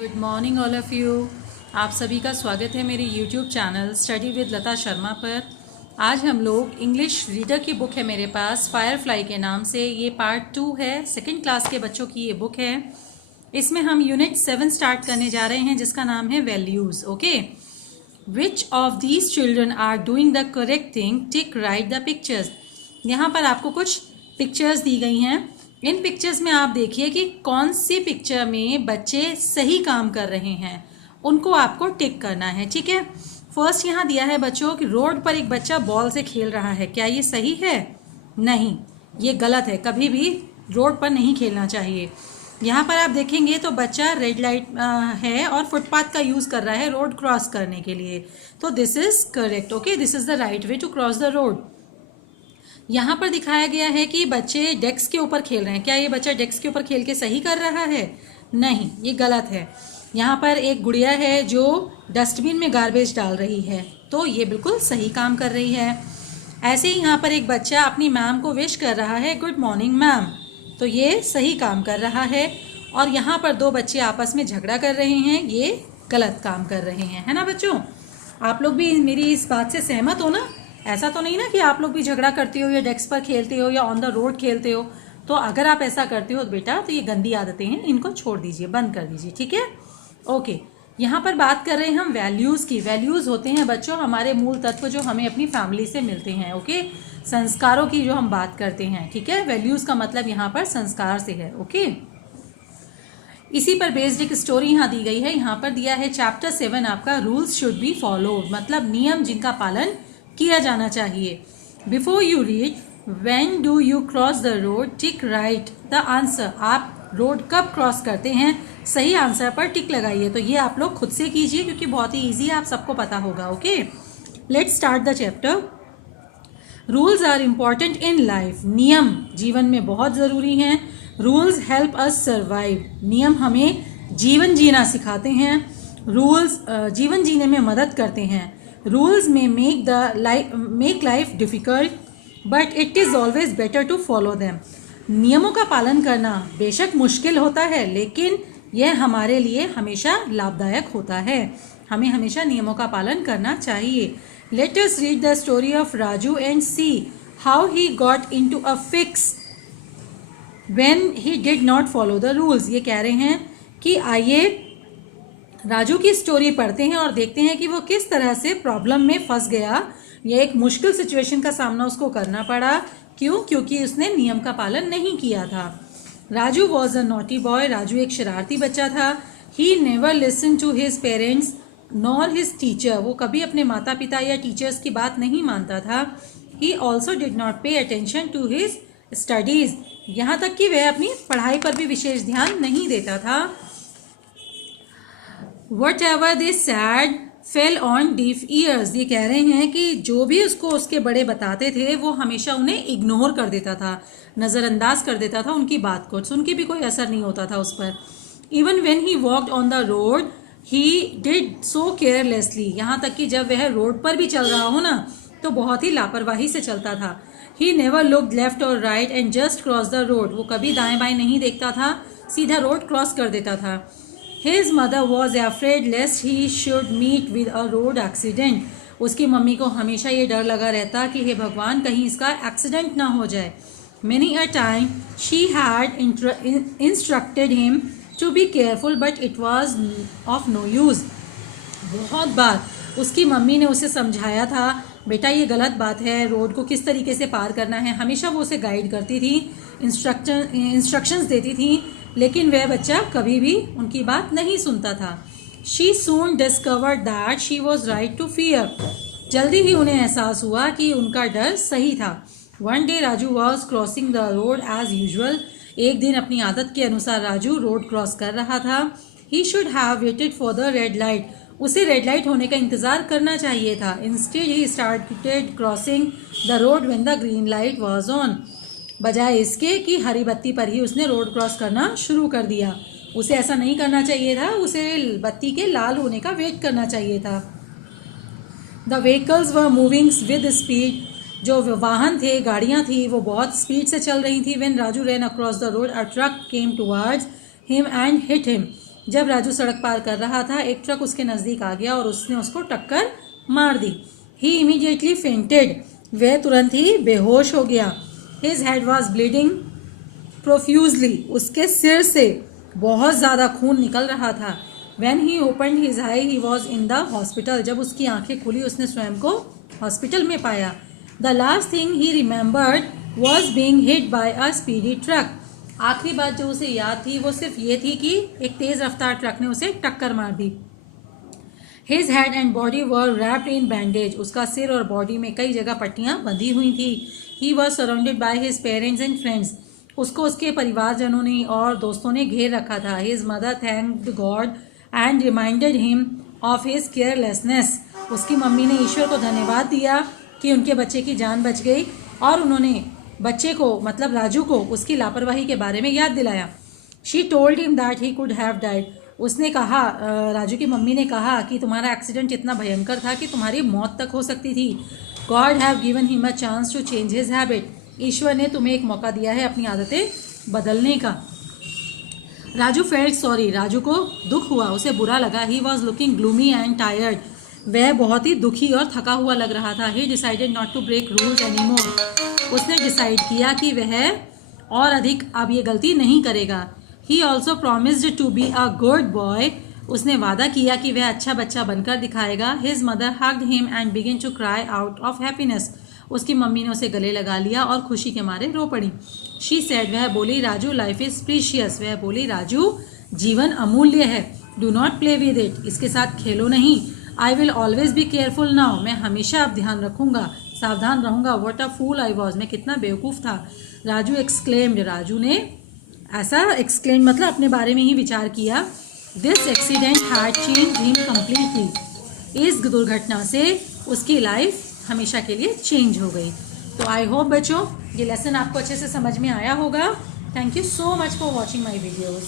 Good morning all of you. आप सभी का स्वागत है मेरे यूट्यूब चैनल स्टडी विद लता शर्मा पर। आज हम लोग इंग्लिश रीडर की बुक है मेरे पास, फायरफ्लाई के नाम से। ये पार्ट 2 है, सेकंड क्लास के बच्चों की ये बुक है। इसमें हम यूनिट 7 स्टार्ट करने जा रहे हैं जिसका नाम है values. Okay, which of these children are doing the correct thing, tick right the pictures. यहाँ पर आपको कुछ पिक्चर्स दी गई हैं। इन पिक्चर्स में आप देखिए कि कौन सी पिक्चर में बच्चे सही काम कर रहे हैं, उनको आपको टिक करना है। ठीक है, फर्स्ट यहाँ दिया है बच्चों कि रोड पर एक बच्चा बॉल से खेल रहा है। क्या ये सही है? नहीं, ये गलत है। कभी भी रोड पर नहीं खेलना चाहिए। यहाँ पर आप देखेंगे तो बच्चा रेड लाइट है और फुटपाथ का यूज़ कर रहा है रोड क्रॉस करने के लिए। तो this is correct. Okay, this is the right way to cross the road. यहाँ पर दिखाया गया है कि बच्चे डेस्क के ऊपर खेल रहे हैं। क्या ये बच्चा डेस्क के ऊपर खेल के सही कर रहा है? नहीं, ये गलत है। यहाँ पर एक गुड़िया है जो डस्टबिन में गार्बेज डाल रही है, तो ये बिल्कुल सही काम कर रही है। ऐसे ही यहाँ पर एक बच्चा अपनी मैम को विश कर रहा है, गुड मॉर्निंग मैम, तो ये सही काम कर रहा है। और यहाँ पर दो बच्चे आपस में झगड़ा कर रहे हैं, ये गलत काम कर रहे हैं, है ना बच्चों? आप लोग भी मेरी इस बात से सहमत हो ना? ऐसा तो नहीं ना कि आप लोग भी झगड़ा करते हो या डेस्क पर खेलते हो या ऑन द रोड खेलते हो। तो अगर आप ऐसा करते हो बेटा, तो ये गंदी आदतें हैं, इनको छोड़ दीजिए, बंद कर दीजिए। ठीक है, ओके। यहाँ पर बात कर रहे हैं हम वैल्यूज़ की। वैल्यूज़ होते हैं बच्चों हमारे मूल तत्व जो हमें अपनी फैमिली से मिलते हैं। ओके, संस्कारों की जो हम बात करते हैं। ठीक है, वैल्यूज़ का मतलब यहाँ पर संस्कार से है। ओके, इसी पर बेस्ड एक स्टोरी यहाँ दी गई है। यहाँ पर दिया है चैप्टर 7 आपका, रूल्स शुड बी फॉलोड, मतलब नियम जिनका पालन किया जाना चाहिए। Before you read when do you cross the road, tick right the answer. आप रोड कब क्रॉस करते हैं, सही आंसर पर टिक लगाइए। तो ये आप लोग खुद से कीजिए क्योंकि बहुत ही ईजी है, आप सबको पता होगा। Okay, let's start the chapter. Rules are important in life. नियम जीवन में बहुत ज़रूरी हैं। Rules help us survive. नियम हमें जीवन जीना सिखाते हैं। रूल्स जीवन जीने में मदद करते हैं। Rules may make life difficult, but it is always better to follow them. नियमों का पालन करना बेशक मुश्किल होता है, लेकिन यह हमारे लिए हमेशा लाभदायक होता है। हमें हमेशा नियमों का पालन करना चाहिए। Let us read the story of Raju and see how he got into a fix when he did not follow the rules. ये कह रहे हैं कि आइए राजू की स्टोरी पढ़ते हैं और देखते हैं कि वो किस तरह से प्रॉब्लम में फंस गया। ये एक मुश्किल सिचुएशन का सामना उसको करना पड़ा। क्यों? क्योंकि उसने नियम का पालन नहीं किया था। Raju was a naughty boy. Raju एक शरारती बच्चा था। He never listen to his parents nor his teacher. वो कभी अपने माता पिता या टीचर्स की बात नहीं मानता था। He also did not pay attention to his studies. यहाँ तक कि वह अपनी पढ़ाई पर भी विशेष ध्यान नहीं देता था। What ever they sad fell on deaf years. ये कह रहे हैं कि जो भी उसको उसके बड़े बताते थे वो हमेशा उन्हें इग्नोर कर देता था, नज़रअंदाज कर देता था। उनकी बात को सुन के भी कोई असर नहीं होता था उस पर। Even when he walked on the road he did so carelessly. यहाँ तक कि जब वह रोड पर भी चल रहा हो ना, तो बहुत ही लापरवाही से चलता था। ही नेवर लुक्ड लेफ्ट और right and just cross the road. वो कभी दाएं बाएं नहीं देखता था, सीधा रोड क्रॉस कर देता था। His mother was afraid lest he should meet with a road accident. उसकी मम्मी को हमेशा ये डर लगा रहता कि हे भगवान कहीं इसका एक्सीडेंट ना हो जाए। Many a time she had instructed him to be careful, but it was of no use. बहुत बार उसकी मम्मी ने उसे समझाया था, बेटा ये गलत बात है, रोड को किस तरीके से पार करना है। हमेशा वो उसे गाइड करती थी, इंस्ट्रक्शंस देती थी, लेकिन वह बच्चा कभी भी उनकी बात नहीं सुनता था। She soon discovered that she was right to fear. जल्दी ही उन्हें एहसास हुआ कि उनका डर सही था। One day Raju was crossing the road as usual. एक दिन अपनी आदत के अनुसार राजू रोड क्रॉस कर रहा था। He should have waited for the red light. उसे रेड लाइट होने का इंतजार करना चाहिए था। Instead he started crossing the road when the green light was on. बजाय इसके कि हरी बत्ती पर ही उसने रोड क्रॉस करना शुरू कर दिया। उसे ऐसा नहीं करना चाहिए था, उसे बत्ती के लाल होने का वेट करना चाहिए था। The vehicles were moving with speed. जो वाहन थे, गाड़ियाँ थी, वो बहुत स्पीड से चल रही थी। When Raju ran across the road a truck came towards him and hit him. जब राजू सड़क पार कर रहा था एक ट्रक उसके नज़दीक आ गया और उसने उसको टक्कर मार दी। ही इमीडिएटली फेंटेड, वह तुरंत ही बेहोश हो गया। His head was bleeding profusely, उसके सिर से बहुत ज़्यादा खून निकल रहा था। When he opened his eye, he was in the hospital. जब उसकी आंखें खुली उसने स्वयं को हॉस्पिटल में पाया। The last thing he remembered was being hit by a speedy truck. आखिरी बात जो उसे याद थी वो सिर्फ ये थी कि एक तेज रफ्तार ट्रक ने उसे टक्कर मार दी। His head and body were wrapped in bandage. उसका सिर और बॉडी में कई जगह पट्टियां बंधी हुई थी। He was surrounded by his parents and friends. उसको उसके परिवारजनों ने और दोस्तों ने घेर रखा था। His mother thanked God and reminded him of his carelessness. उसकी मम्मी ने ईश्वर को धन्यवाद दिया कि उनके बच्चे की जान बच गई और उन्होंने बच्चे को मतलब राजू को उसकी लापरवाही के बारे में याद दिलाया। She told him that he could have died. उसने कहा, राजू की मम्मी ने कहा कि तुम्हारा एक्सीडेंट इतना भयंकर था कि तुम्हारी मौत तक हो सकती थी। God have given him a chance to change his habit. ईश्वर ने तुम्हें एक मौका दिया है अपनी आदतें बदलने का। राजू फेल्ट सॉरी, राजू को दुख हुआ, उसे बुरा लगा। He was looking gloomy and tired, वह बहुत ही दुखी और थका हुआ लग रहा था। He decided not to break rules any more, उसने डिसाइड किया कि वह और अधिक अब ये गलती नहीं करेगा। He also promised to be a good boy, उसने वादा किया कि वह अच्छा बच्चा बनकर दिखाएगा। His mother hugged him and begin to cry out of happiness, उसकी मम्मी ने उसे गले लगा लिया और खुशी के मारे रो पड़ी। शी सेड, वह बोली, राजू लाइफ इज प्रीशियस, वह बोली राजू जीवन अमूल्य है। Do not play with it, इसके साथ खेलो नहीं। I will always be careful now, मैं हमेशा अब ध्यान रखूंगा, सावधान रहूंगा। What a fool I was, मैं कितना बेवकूफ़ था। राजू एक्सक्लेम्ड, राजू ने ऐसा एक्सक्लेम मतलब अपने बारे में ही विचार किया। This accident had changed him completely, इस दुर्घटना से उसकी लाइफ हमेशा के लिए चेंज हो गई। तो आई होप बच्चों ये लेसन आपको अच्छे से समझ में आया होगा। Thank you so much for watching my videos.